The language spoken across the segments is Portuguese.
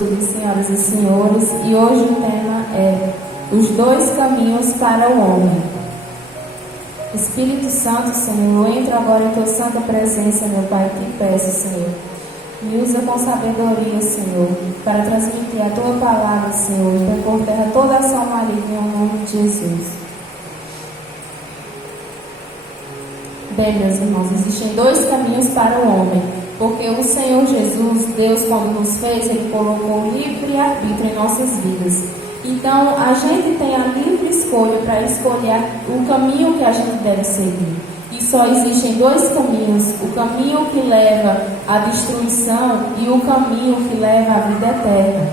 Senhoras e senhores, e hoje o tema é os dois caminhos para o homem. Espírito Santo, Senhor, eu entro agora em tua santa presença, meu Pai, te peço, Senhor, me usa com sabedoria, Senhor, para transmitir a tua palavra, Senhor, e pôr por terra toda ação maligna em nome de Jesus. Bem, meus irmãos, existem dois caminhos para o homem, porque o Senhor Jesus, Deus, quando nos fez, Ele colocou livre-arbítrio em nossas vidas. Então, a gente tem a livre escolha para escolher o caminho que a gente deve seguir. E só existem dois caminhos: o caminho que leva à destruição e o caminho que leva à vida eterna.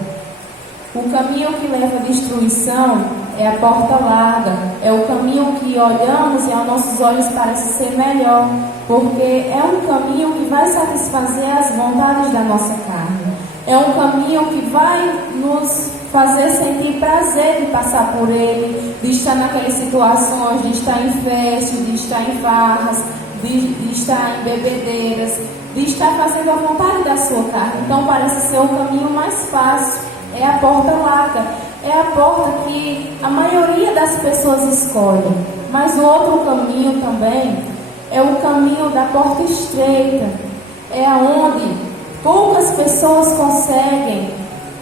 O caminho que leva à destruição é a porta larga, é o caminho que olhamos e aos nossos olhos parece ser melhor, porque é um caminho que vai satisfazer as vontades da nossa carne. É um caminho que vai nos fazer sentir prazer de passar por ele, de estar naquelas situações, de estar em festas, de estar em farras, de estar em bebedeiras, de estar fazendo a vontade da sua carne. Então parece ser o caminho mais fácil, é a porta larga, é a porta que a maioria das pessoas escolhe. Mas o outro caminho também é o caminho da porta estreita, é aonde poucas pessoas conseguem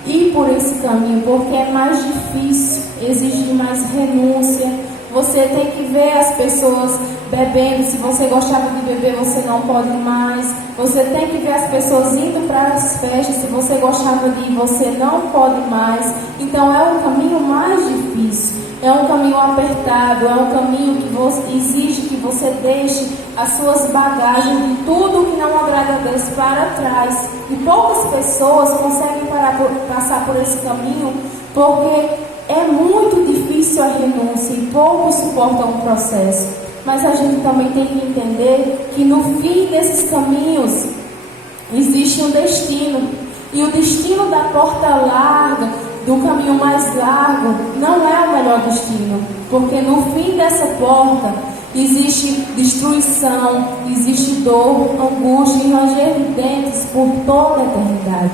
ir por esse caminho, porque é mais difícil, exige mais renúncia. Você tem que ver as pessoas bebendo. Se você gostava de beber, você não pode mais. Você tem que ver as pessoas indo para as festas. Se você gostava de ir, você não pode mais. Então é um caminho mais difícil, é um caminho apertado, é um caminho que exige que você deixe as suas bagagens de tudo que não agrada a Deus para trás. E poucas pessoas conseguem passar por esse caminho, porque é muito difícil a renúncia e poucos suportam o processo. Mas a gente também tem que entender que no fim desses caminhos existe um destino. E o destino da porta larga, do caminho mais largo, não é o melhor destino. Porque no fim dessa porta existe destruição, existe dor, angústia e ranger de dentes por toda a eternidade.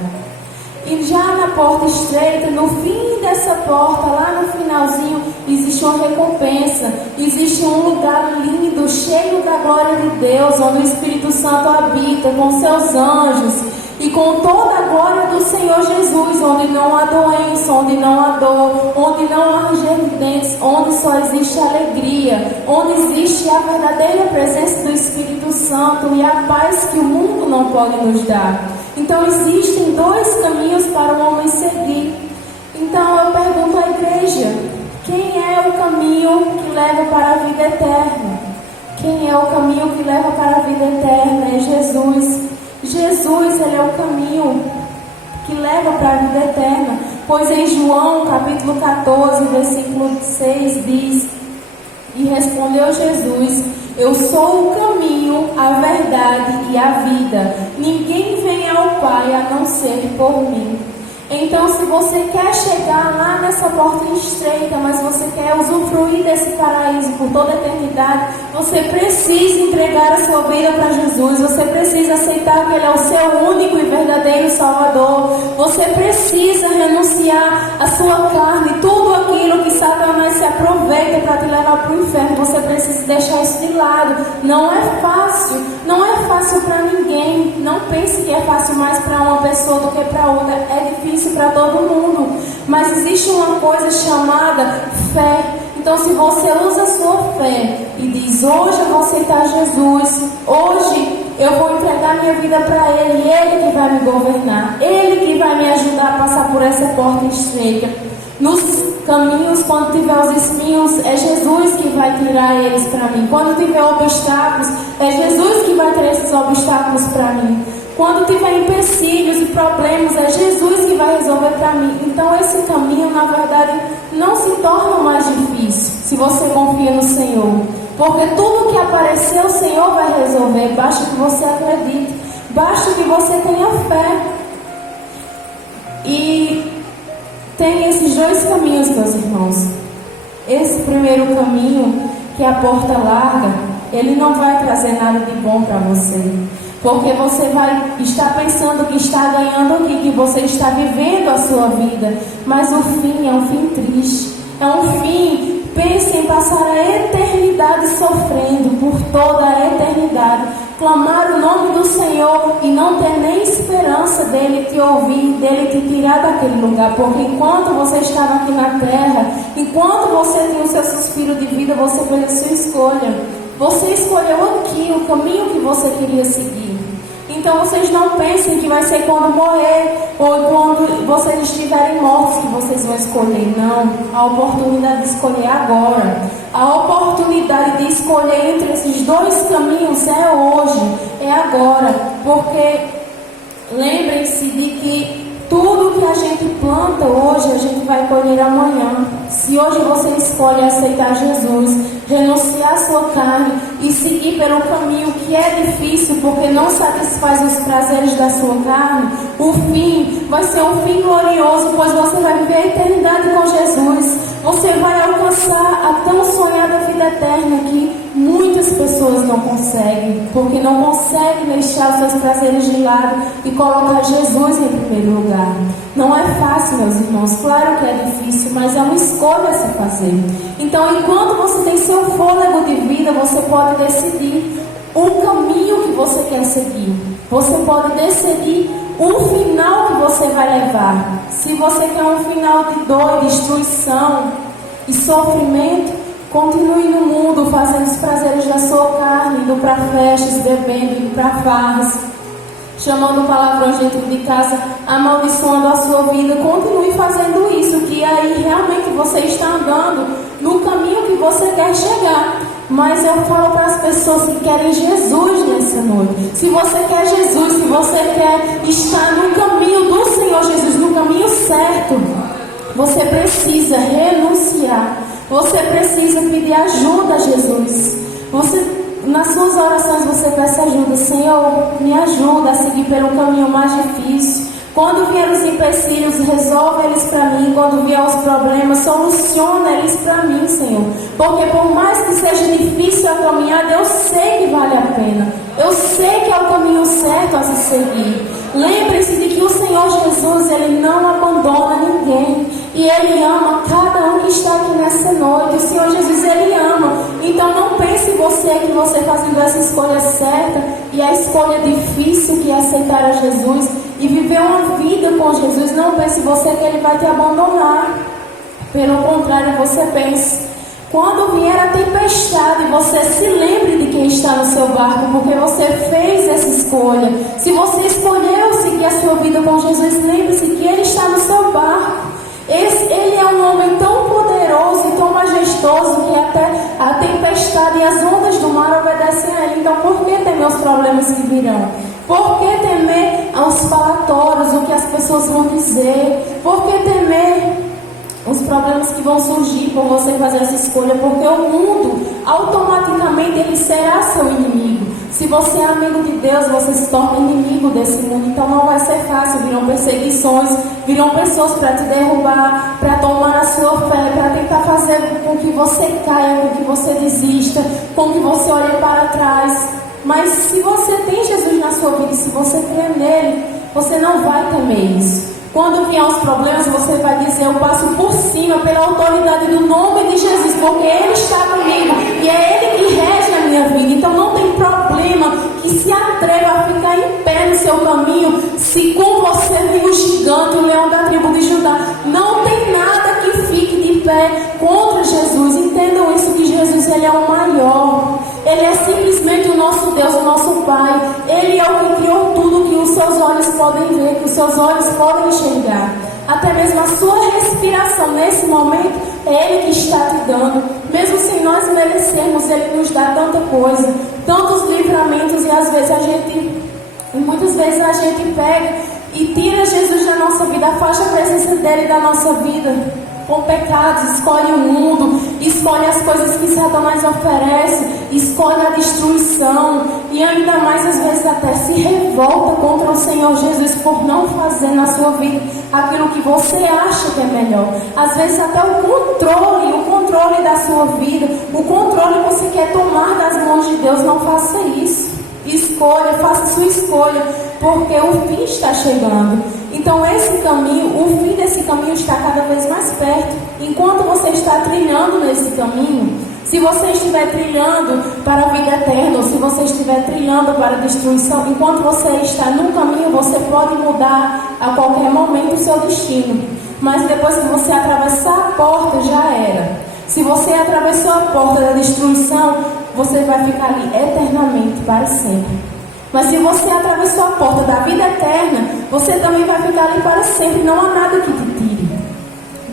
E já na porta estreita, no fim dessa porta, lá no finalzinho, existe uma recompensa, existe um lugar lindo, cheio da glória de Deus, onde o Espírito Santo habita com seus anjos e com toda a glória do Senhor Jesus, onde não há doença, onde não há dor, onde não há ranger de dentes, onde só existe alegria, onde existe a verdadeira presença do Espírito Santo e a paz que o mundo não pode nos dar. Então existem dois caminhos para o homem seguir. Então eu pergunto à igreja: quem é o caminho que leva para a vida eterna? Quem é o caminho que leva para a vida eterna? É Jesus. Jesus, Ele é o caminho que leva para a vida eterna. Pois em João capítulo 14, versículo 6 diz: e respondeu Jesus: eu sou o caminho, a verdade e a vida. Ninguém vem ao Pai a não ser por mim. Então, se você quer chegar lá nessa porta estreita, mas você quer usufruir desse paraíso por toda a eternidade, você precisa entregar a sua vida para Jesus. Você precisa aceitar que Ele é o seu único e verdadeiro Salvador. Você precisa renunciar à sua carne, tudo aquilo que Satanás se aproveita para te levar para o inferno. Você precisa deixar isso de lado. Não é fácil, não é fácil para ninguém. Não pense que é fácil mais para uma pessoa do que para outra. É difícil para todo mundo, mas existe uma coisa chamada fé. Então, se você usa a sua fé e diz: hoje eu vou aceitar Jesus, hoje eu vou entregar minha vida para Ele, Ele que vai me governar, Ele que vai me ajudar a passar por essa porta estreita. Nos caminhos, quando tiver os espinhos, é Jesus que vai tirar eles para mim. Quando tiver obstáculos, é Jesus que vai tirar esses obstáculos para mim. Quando tiver empecilhos e problemas, é Jesus que vai resolver para mim. Então esse caminho, na verdade, não se torna mais difícil se você confia no Senhor. Porque tudo que aparecer, o Senhor vai resolver. Basta que você acredite, basta que você tenha fé. E tem esses dois caminhos, meus irmãos. Esse primeiro caminho, que é a porta larga, ele não vai trazer nada de bom para você. Porque você vai estar pensando que está ganhando aqui, que você está vivendo a sua vida. Mas o fim é um fim triste. É um fim, pense em passar a eternidade sofrendo, por toda a eternidade. Clamar o nome do Senhor e não ter nem esperança dele te ouvir, dele te tirar daquele lugar. Porque enquanto você estava aqui na terra, enquanto você tinha o seu suspiro de vida, você fez a sua escolha. Você escolheu aqui o caminho que você queria seguir. Então vocês não pensem que vai ser quando morrer ou quando vocês estiverem mortos que vocês vão escolher. Não, a oportunidade de escolher agora. A oportunidade de escolher entre esses dois caminhos é hoje, é agora. Porque lembrem-se de que tudo que a gente planta hoje, a gente vai colher amanhã. Se hoje você escolhe aceitar Jesus, renunciar a sua carne e seguir pelo caminho que é difícil, porque não satisfaz os prazeres da sua carne, o fim vai ser um fim glorioso, pois você vai viver a eternidade com Jesus. Você vai alcançar a tão sonhada vida eterna que muitas pessoas não conseguem, porque não conseguem deixar os seus prazeres de lado e colocar Jesus em primeiro lugar. Não é fácil, meus irmãos, claro que é difícil, mas é uma escolha a se fazer. Então, enquanto você tem seu fôlego de vida, você pode decidir o caminho que você quer seguir. Você pode decidir o final que você vai levar. Se você quer um final de dor, destruição e sofrimento, continue no mundo fazendo os prazeres da sua carne, indo para festas, bebendo, indo para farras, chamando palavrões dentro de casa, amaldiçoando a sua vida. Continue fazendo isso, que aí realmente você está andando no caminho que você quer chegar. Mas eu falo para as pessoas que querem Jesus nessa noite. Se você quer Jesus, se você quer estar no caminho do Senhor Jesus, no caminho certo, você precisa renunciar. Você precisa pedir ajuda a Jesus. Nas suas orações você peça ajuda. Senhor, me ajuda a seguir pelo caminho mais difícil. Quando vier os empecilhos, resolve eles para mim. Quando vier os problemas, soluciona eles para mim, Senhor. Porque por mais que seja difícil a caminhada, eu sei que vale a pena. Eu sei que é o caminho certo a se seguir. Lembre-se de que o Senhor Jesus, Ele não abandona ninguém. E Ele ama cada um que está aqui nessa noite. O Senhor Jesus, Ele ama. Então não pense você que você fazendo essa escolha certa e a escolha difícil que é aceitar a Jesus e viver uma vida com Jesus, não pense você que Ele vai te abandonar. Pelo contrário, você pense, quando vier a tempestade, você se lembre de quem está no seu barco, porque você fez essa escolha. Se você escolheu seguir a sua vida com Jesus, lembre-se que Ele está no seu barco. Ele é um homem tão poderoso e tão majestoso que até a tempestade e as ondas do mar obedecem a Ele. Então, por que temer os problemas que virão? Por que temer aos falatórios, o que as pessoas vão dizer? Por que temer os problemas que vão surgir por você fazer essa escolha? Porque o mundo, automaticamente, ele será seu inimigo. Se você é amigo de Deus, você se torna inimigo desse mundo. Então não vai ser fácil, virão perseguições, virão pessoas para te derrubar, para tomar a sua fé, para tentar fazer com que você caia, com que você desista, com que você olhe para trás. Mas se você tem Jesus na sua vida, se você crê nele, você não vai temer isso. Quando vier os problemas, você vai dizer, eu passo por cima pela autoridade do nome de Jesus, porque Ele está comigo e é Ele que rege a minha vida. Então não tem problema que se atreva a ficar em pé no seu caminho, se com você vem o gigante, o leão da tribo de Judá. Não tem nada que fique de pé contra Jesus. Entendam isso, que Jesus, Ele é o maior. Ele é simplesmente o nosso Deus, o nosso Pai. Ele é o que criou tudo que os seus olhos podem ver, que os seus olhos podem enxergar. Até mesmo a sua respiração nesse momento, é Ele que está te dando. Mesmo sem nós merecermos, Ele nos dá tanta coisa, tantos livramentos, e muitas vezes a gente pega e tira Jesus da nossa vida, afasta a presença dEle da nossa vida com pecados, escolhe o mundo, escolhe as coisas que Satanás oferece, escolhe a destruição e ainda mais às vezes até se revolta contra o Senhor Jesus por não fazer na sua vida aquilo que você acha que é melhor. Às vezes até o controle da sua vida, o controle que você quer tomar das mãos de Deus. Não faça isso. escolha, faça sua escolha, porque o fim está chegando. Então esse caminho, o fim desse caminho está cada vez mais perto. Enquanto você está trilhando nesse caminho, se você estiver trilhando para a vida eterna, ou se você estiver trilhando para a destruição, enquanto você está no caminho, você pode mudar a qualquer momento o seu destino. Mas depois que você atravessar a porta, já era. Se você atravessou a porta da destruição, você vai ficar ali eternamente, para sempre. Mas se você atravessou a porta da vida eterna, você também vai ficar ali para sempre. Não há nada que te tire.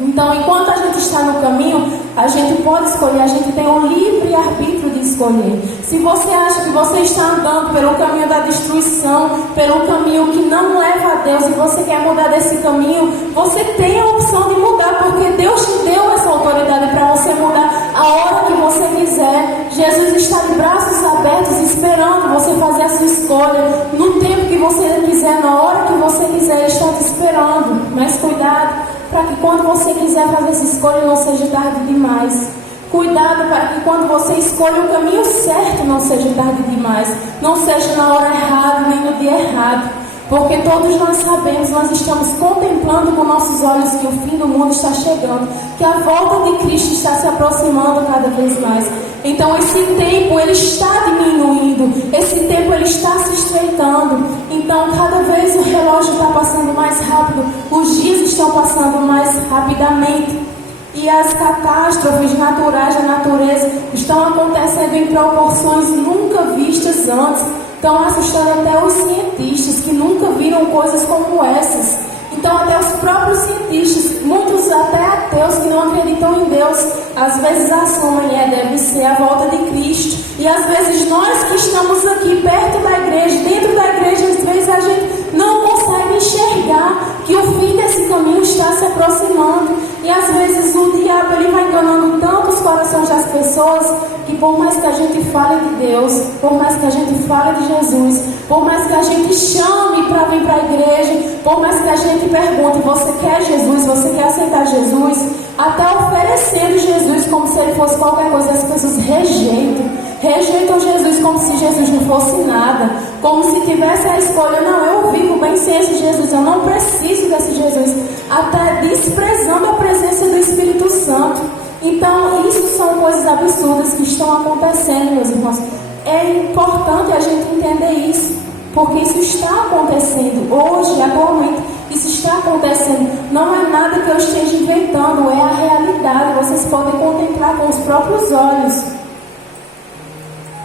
Então, enquanto a gente está no caminho, a gente pode escolher, a gente tem o livre arbítrio de escolher. Se você acha que você está andando pelo caminho da destruição, pelo caminho que não leva a Deus, e você quer mudar desse caminho, você tem a opção de mudar, porque Deus te deu essa autoridade para você mudar a hora que você quiser. Jesus está de braços abertos, esperando você fazer a sua escolha, no tempo que você quiser, na hora que você quiser, Ele está te esperando. Mas cuidado, para que quando você quiser fazer essa escolha não seja tarde demais. Cuidado para que quando você escolha o caminho certo não seja tarde demais. Não seja na hora errada, nem no dia errado. Porque todos nós sabemos, nós estamos contemplando com nossos olhos que o fim do mundo está chegando, que a volta de Cristo está se aproximando cada vez mais. Então esse tempo ele está diminuindo, esse tempo ele está se estreitando. Então cada vez o relógio está passando mais rápido, os dias estão passando mais rapidamente. E as catástrofes naturais da natureza estão acontecendo em proporções nunca vistas antes. Estão assustando até os cientistas que nunca viram coisas como essas. Então até os próprios cientistas, muitos até ateus que não acreditam em Deus, às vezes assumem, deve ser a volta de Cristo. E às vezes nós que estamos aqui perto da igreja, dentro da igreja, às vezes a gente não consegue enxergar que o fim desse caminho está se aproximando. E às vezes o diabo ele vai enganando tanto os corações das pessoas, que por mais que a gente fale de Deus, por mais que a gente fale de Jesus, por mais que a gente chame para vir para a igreja, por mais que a gente pergunte, você quer Jesus, você quer aceitar Jesus, até oferecendo Jesus como se ele fosse qualquer coisa, as pessoas rejeitam Jesus como se Jesus não fosse nada, como se tivesse a escolha, não, eu vivo bem sem esse Jesus, eu não preciso desse Jesus, até desprezando a presença do Espírito Santo. Então isso são coisas absurdas que estão acontecendo, meus irmãos. É importante a gente entender isso, porque isso está acontecendo hoje, atualmente. Isso está acontecendo, não é nada que eu esteja inventando, é a realidade, vocês podem contemplar com os próprios olhos.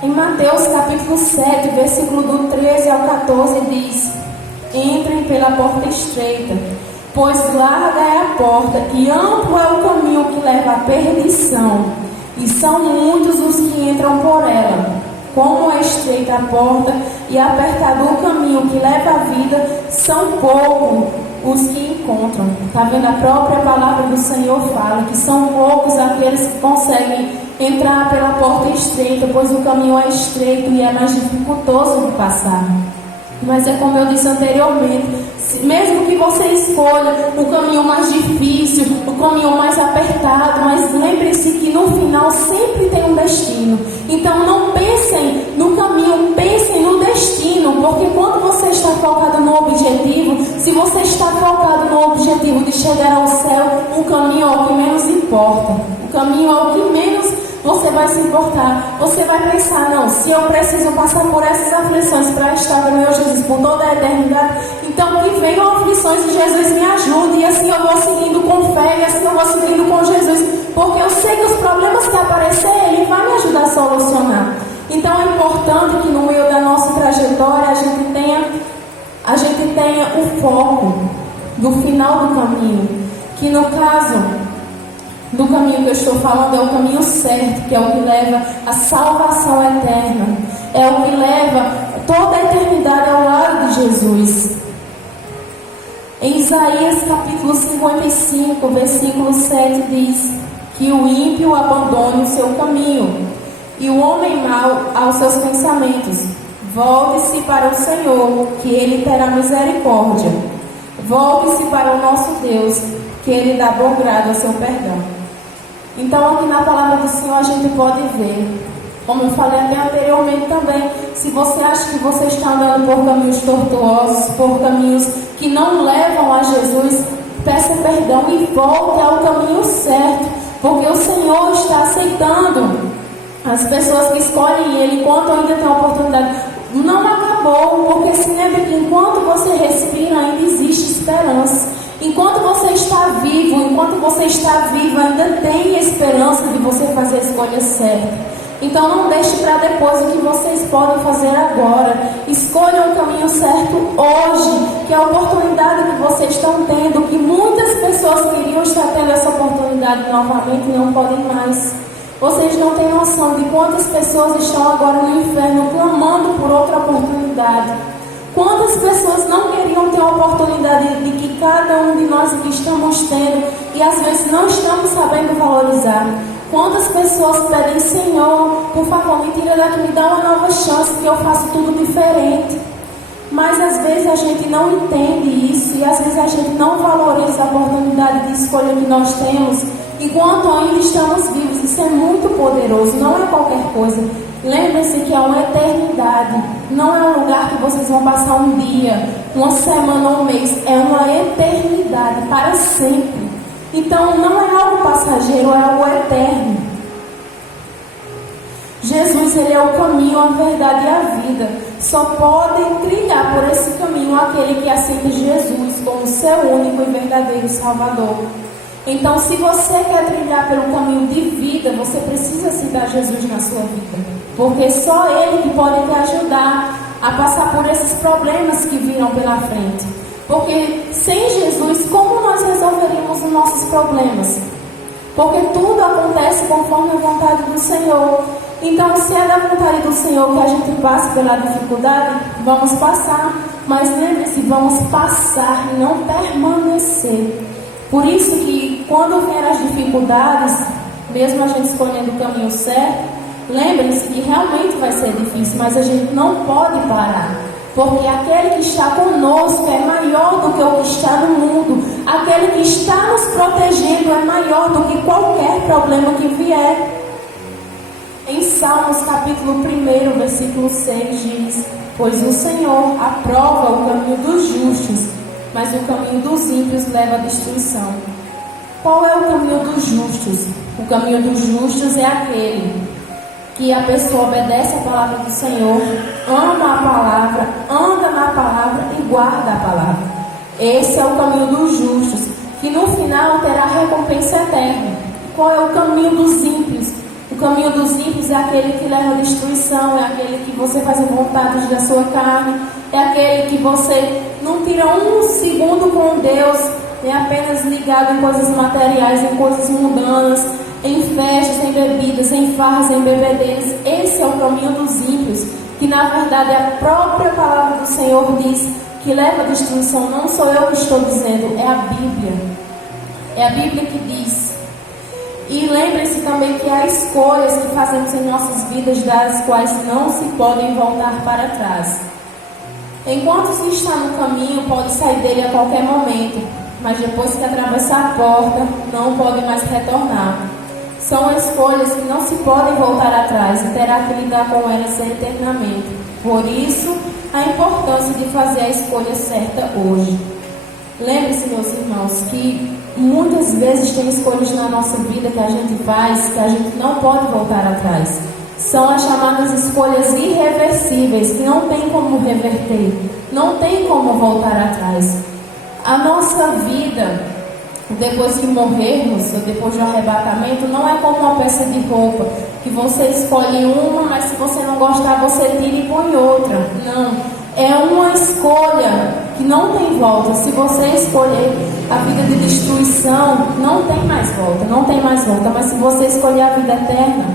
Em Mateus capítulo 7, versículo do 13 ao 14 diz: entrem pela porta estreita, pois larga é a porta e amplo é o caminho que leva à perdição, e são muitos os que entram por ela. Como é estreita a porta e apertado o caminho que leva à vida, são poucos os que encontram. Está vendo? A própria palavra do Senhor fala que são poucos aqueles que conseguem entrar pela porta estreita, pois o caminho é estreito e é mais dificultoso de passar. Mas é como eu disse anteriormente, mesmo que você escolha o caminho mais difícil, o caminho mais apertado, mas lembre-se que no final sempre tem um destino. Então não pensem no caminho, pensem no destino, porque quando você está focado no objetivo, se você está focado no objetivo de chegar ao céu, o caminho é o que menos importa. O caminho é o que menos você vai se importar. Você vai pensar, não, se eu preciso passar por essas aflições para estar com meu Jesus por toda a eternidade, então que venham aflições e Jesus me ajude, e assim eu vou seguindo com fé, e assim eu vou seguindo com Jesus, porque eu sei que os problemas que aparecerem, Ele vai me ajudar a solucionar. Então é importante que no meio da nossa trajetória a gente tenha o foco do final do caminho, que no caso do caminho que eu estou falando é o caminho certo, que é o que leva à salvação eterna, é o que leva toda a eternidade ao lado de Jesus. Em Isaías capítulo 55, versículo 7 diz que o ímpio abandone o seu caminho e o homem mau aos seus pensamentos. Volte-se para o Senhor, que Ele terá misericórdia. Volte-se para o nosso Deus, que Ele dá bom grado ao seu perdão. Então aqui na palavra do Senhor a gente pode ver Como eu falei até anteriormente também, se você acha que você está andando por caminhos tortuosos, por caminhos que não levam a Jesus, peça perdão e volte ao caminho certo, porque o Senhor está aceitando as pessoas que escolhem Ele enquanto ainda tem a oportunidade. Não acabou, porque se lembre que enquanto você respira ainda existe esperança. Enquanto você está vivo, enquanto você está vivo, ainda tem esperança de você fazer a escolha certa. Então não deixe para depois o que vocês podem fazer agora. Escolham o caminho certo hoje, que é a oportunidade que vocês estão tendo, que muitas pessoas queriam estar tendo essa oportunidade novamente e não podem mais. Vocês não têm noção de quantas pessoas estão agora no inferno clamando por outra oportunidade. Quantas pessoas não queriam ter a oportunidade de que cada um de nós aqui estamos tendo e às vezes não estamos sabendo valorizar. Quantas pessoas pedem, Senhor, por favor, me tira daqui, me dá uma nova chance, que eu faço tudo diferente. Mas às vezes a gente não entende isso e às vezes a gente não valoriza a oportunidade de escolha que nós temos enquanto ainda estamos vivos. Isso é muito poderoso, não é qualquer coisa. Lembre-se que é uma eternidade, não é um lugar que vocês vão passar um dia, uma semana ou um mês, é uma eternidade para sempre. Então não é algo passageiro, é algo eterno. Jesus, Ele é o caminho, a verdade e a vida. Só podem trilhar por esse caminho aquele que aceita Jesus como seu único e verdadeiro Salvador. Então, se você quer trilhar pelo caminho de vida, você precisa aceitar Jesus na sua vida. Porque só Ele que pode te ajudar a passar por esses problemas que virão pela frente. Porque sem Jesus, como nós resolveríamos os nossos problemas? Porque tudo acontece conforme a vontade do Senhor. Então, se é da vontade do Senhor que a gente passe pela dificuldade, vamos passar. Mas lembre-se, vamos passar e não permanecer. Por isso que quando vier as dificuldades, mesmo a gente escolhendo o caminho certo, lembre-se que realmente vai ser difícil, mas a gente não pode parar. Porque aquele que está conosco é maior do que o que está no mundo. Aquele que está nos protegendo é maior do que qualquer problema que vier. Em Salmos capítulo 1, versículo 6 diz: pois o Senhor aprova o caminho dos justos, mas o caminho dos ímpios leva à destruição. Qual é o caminho dos justos? O caminho dos justos é aquele que a pessoa obedece a palavra do Senhor, ama a palavra, anda na palavra e guarda a palavra. Esse é o caminho dos justos, que no final terá recompensa eterna. Qual é o caminho dos ímpios? O caminho dos ímpios é aquele que leva à destruição, é aquele que você faz a vontade da sua carne, é aquele que você não tira um segundo com Deus, é apenas ligado em coisas materiais, em coisas mundanas, em festas, em bebidas, em farras, em bebedeiras. Esse é o caminho dos ímpios, que na verdade a própria palavra do Senhor diz que leva à destruição. Não sou eu que estou dizendo, é a Bíblia. É a Bíblia que diz. E lembre-se também que há escolhas que fazemos em nossas vidas, das quais não se podem voltar para trás. Enquanto se está no caminho, pode sair dele a qualquer momento, mas depois que atravessar a porta, não pode mais retornar. São escolhas que não se podem voltar atrás e terá que lidar com elas eternamente. Por isso, a importância de fazer a escolha certa hoje. Lembre-se, meus irmãos, que muitas vezes tem escolhas na nossa vida que a gente faz que a gente não pode voltar atrás. São as chamadas escolhas irreversíveis, que não tem como reverter, não tem como voltar atrás. A nossa vida, depois que morrermos, ou depois do arrebatamento, não é como uma peça de roupa, que você escolhe uma, mas se você não gostar, você tira e põe outra. Não. É uma escolha que não tem volta. Se você escolher a vida de destruição, não tem mais volta, não tem mais volta. Mas se você escolher a vida eterna,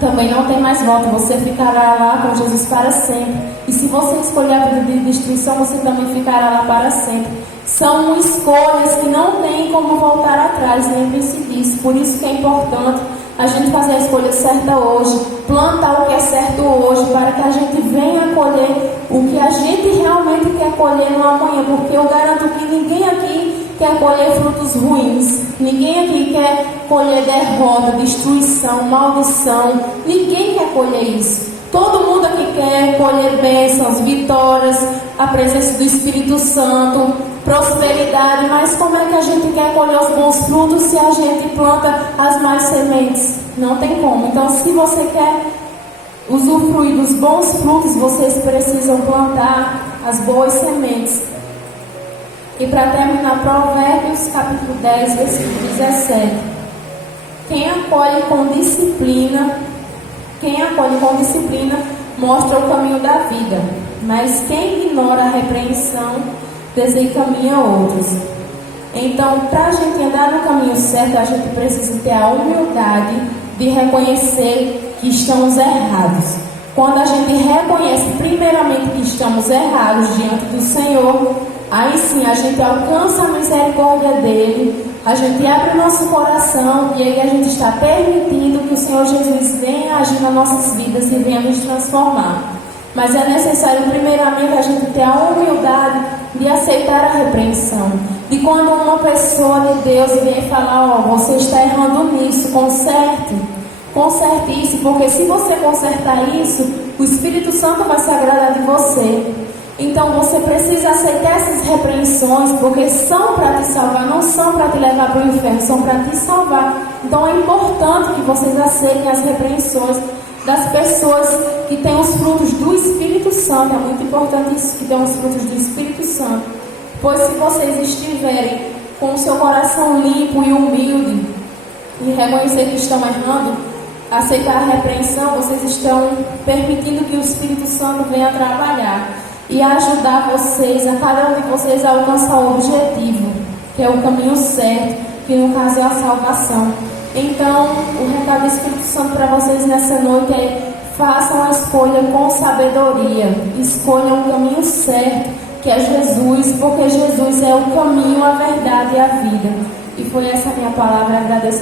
também não tem mais volta. Você ficará lá com Jesus para sempre. E se você escolher a vida de destruição, você também ficará lá para sempre. São escolhas que não tem como voltar atrás. Lembre-se disso. Por isso que é importante a gente fazer a escolha certa hoje, plantar o que é certo hoje, para que a gente venha colher o que a gente realmente quer colher no amanhã, porque eu garanto que ninguém aqui quer colher frutos ruins. Ninguém aqui quer colher derrota, destruição, maldição. Ninguém quer colher isso. Todo mundo aqui quer colher bênçãos, vitórias, a presença do Espírito Santo, prosperidade. Mas como é que a gente quer colher os bons frutos se a gente planta as más sementes? Não tem como. Então, se você quer usufruir dos bons frutos, vocês precisam plantar as boas sementes. E para terminar, Provérbios capítulo 10, versículo 17. Quem acolhe com disciplina mostra o caminho da vida, mas quem ignora a repreensão desencaminha outros. Então, para a gente andar no caminho certo, a gente precisa ter a humildade de reconhecer que estamos errados. Quando a gente reconhece primeiramente que estamos errados diante do Senhor, aí sim a gente alcança a misericórdia dele, a gente abre o nosso coração e aí a gente está permitindo que o Senhor Jesus venha agir nas nossas vidas e venha nos transformar. Mas é necessário primeiramente a gente ter a humildade de aceitar a repreensão. De quando uma pessoa de Deus vem falar, você está errando nisso, conserte isso, porque se você consertar isso, o Espírito Santo vai se agradar de você. Então você precisa aceitar essas repreensões, porque são para te salvar, não são para te levar para o inferno, são para te salvar. Então é importante que vocês aceitem as repreensões das pessoas que têm os frutos do Espírito Santo. É muito importante isso, que tenham os frutos do Espírito Santo. Pois se vocês estiverem com o seu coração limpo e humilde, e reconhecer que estão errando, aceitar a repreensão, vocês estão permitindo que o Espírito Santo venha trabalhar e ajudar vocês, a cada um de vocês, a alcançar o objetivo, que é o caminho certo, que no caso é a salvação. Então, o recado do Espírito Santo para vocês nessa noite é: façam a escolha com sabedoria, escolham o caminho certo, que é Jesus, porque Jesus é o caminho, a verdade e a vida. E foi essa minha palavra, agradeço.